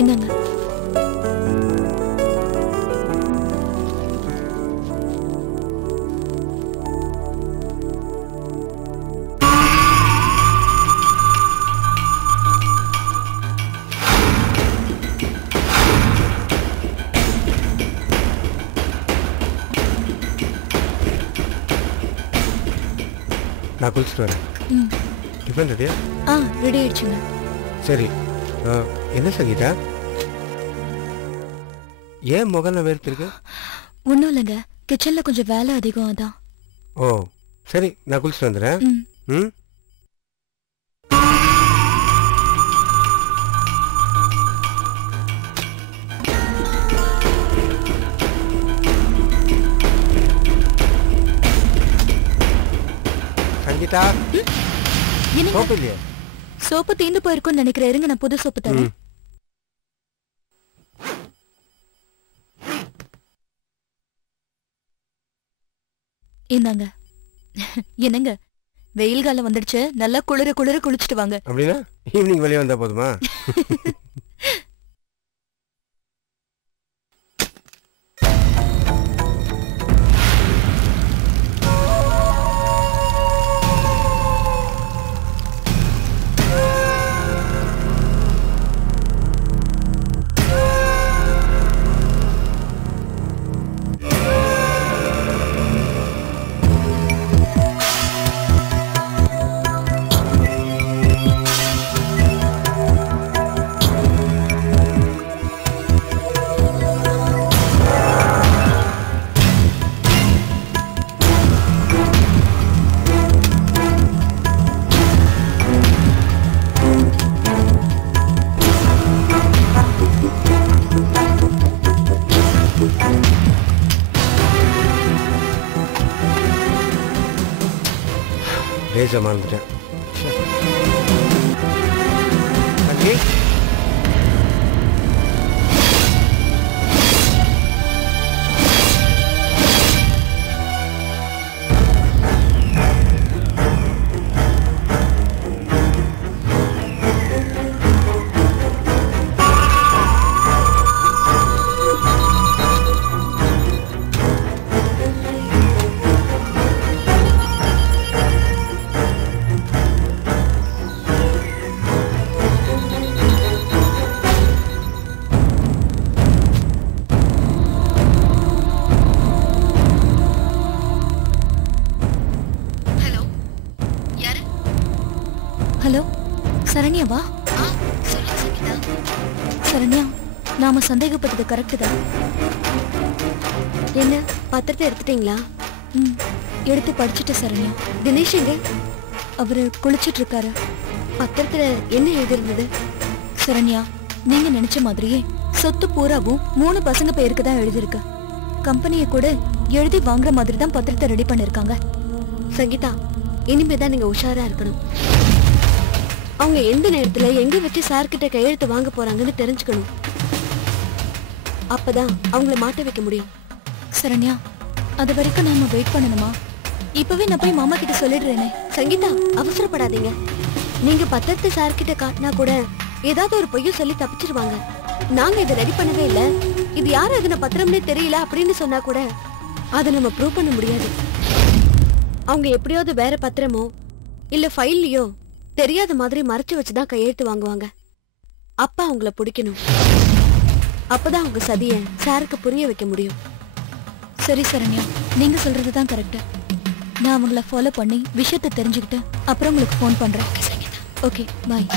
இந்தாங்க. நான் குளிச்சுட்டு வரேன். டிஃபன் ரெடியா? ரெடி ஆயிடுச்சுங்க. சரி. என்ன சங்கீதா, ஏன் முகம் வேர்த்திருக்கு? ஒன்றும் இல்லைங்க, கிச்சன்ல கொஞ்சம் வேலை அதிகம் அதான். ஓ சரி, நான் குளிச்சுட்டு வந்துடுறேன். ம். சங்கீதா, சோப்பு இல்லையா? சோப்பு தீந்து போயிருக்கும்னு நினைக்கிறேன். இருங்க, நான் புது சோப்பு தரேன். இந்தாங்க. என்னங்க, வெயில் காலம் வந்துடுச்சு, நல்லா குளிர குளிர குளிச்சுட்டு வாங்க. அப்படின்னா ஈவினிங் வெளியே வந்தா போதுமா? ரேசா மறந்துட்டேன். ஹலோ, சரண்யாவா? சரண்யா, நாம சந்தேகப்பட்டது கரெக்டு தான். என்ன, பத்திரத்தை எடுத்துட்டீங்களா? எடுத்து படிச்சுட்டு சரண்யா. தினேஷ் எங்க? அவரு குளிச்சிட்டு இருக்காரு. பத்திரத்துல என்ன எழுதிருந்தது? சரண்யா, நீங்க நினைச்ச மாதிரியே சொத்து பூராவும் 3 பசங்க பேருக்கு தான் எழுதிருக்கு. கம்பெனியை கூட எழுதி வாங்குற மாதிரி தான் பத்திரத்தை ரெடி பண்ணிருக்காங்க. சங்கீதா, இனிமேதான் நீங்க உஷாரா இருக்கணும். அவங்க எந்த நேரத்துல எங்க வச்சு சார் கிட்ட கையெழுத்து வாங்க போறாங்கன்னு தெரிஞ்சுக்கணும். அப்பதான் அவங்கள மாட்ட வைக்க முடியும். சரண்யா, அது வரைக்கும் நாம வெயிட் பண்ணணுமா? இப்பவே நான் போய் மாமா கிட்ட சொல்லிடுறேனே. சங்கீதா, அவசரப்படாதீங்க. நீங்க பத்திரத்தை சார் கிட்ட காட்டினா கூட ஏதாவது ஒரு பொய்ய சொல்லி தப்பிச்சிருவாங்க. நாங்க இதை ரெடி பண்ணவே இல்ல, இது யாரு எழுதின பத்திரம்னே தெரியல அப்படின்னு சொன்னா கூட அதை நம்ம ப்ரூவ் பண்ண முடியாது. அவங்க எப்படியாவது வேற பத்திரமோ இல்ல ஃபைல்லையோ தெரியாத மாதிரி மறைச்சு வச்சுதான் கையெழுத்து வாங்குவாங்க. அப்பா அவங்கள பிடிக்கணும். அப்பதான் அவங்க சதிய சாருக்கு புரிய வைக்க முடியும். சரி சரண்யா, நீங்க சொல்றதுதான் கரெக்ட். நான் அவங்கள ஃபாலோ பண்ணி விஷயத்தை தெரிஞ்சுக்கிட்டு அப்புறம் உங்களுக்கு ஃபோன் பண்றேன். ஓகே, பாய்.